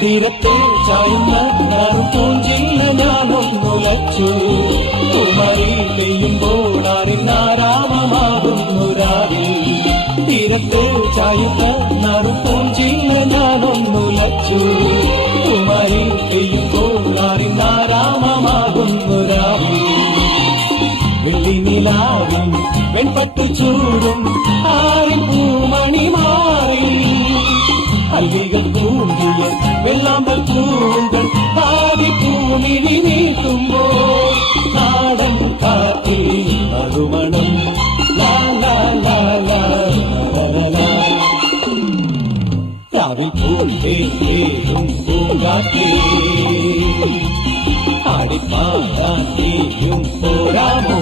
തീരത്തെ ചായുന്ന പൂഞ്ചില്ല ഞാനൊന്നുലച്ചു. കുമരി പെയ്യുമ്പോൾ ആരാമമാകുന്നൊരാവിൽ തീരത്തെ ചായുന്ന പൂഞ്ചില്ല ഞാനൊന്നുലച്ചു. കുമരി പെയ്യുമ്പോൾ ആരാമമാകുന്നൊരാവിൽ വെള്ളിനിലാവിൻ വെൺപട്ടു ചൂടും ആരിൻ പൂമണി മാറി അല്ലികൾ കൂടിയ വെള്ളാമ്പൽ പൂവുകൾ ആദി പൂമിഴി നീട്ടുമ്പോൾ നാടൻ കാറ്റിൽ നടുമണം രാവിൽ പൂന്തേരും പൂങ്കാറ്റേ ആടിപ്പാടാൻ നീയും പോരാമോ.